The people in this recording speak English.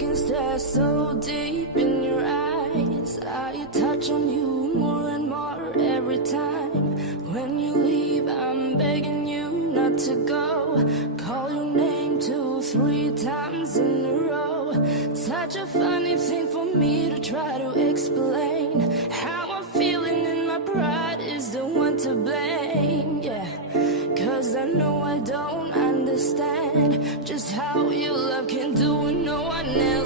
can stare so deep in your eyes. I touch on you more and more every time. When you leave, I'm begging you not to go. Call your name 2, 3 times in a row. Such a funny thing for me to try to explain. How I'm feeling and my pride is the one to blame. Yeah, 'cause I know I don't understand just how your love can do what no one else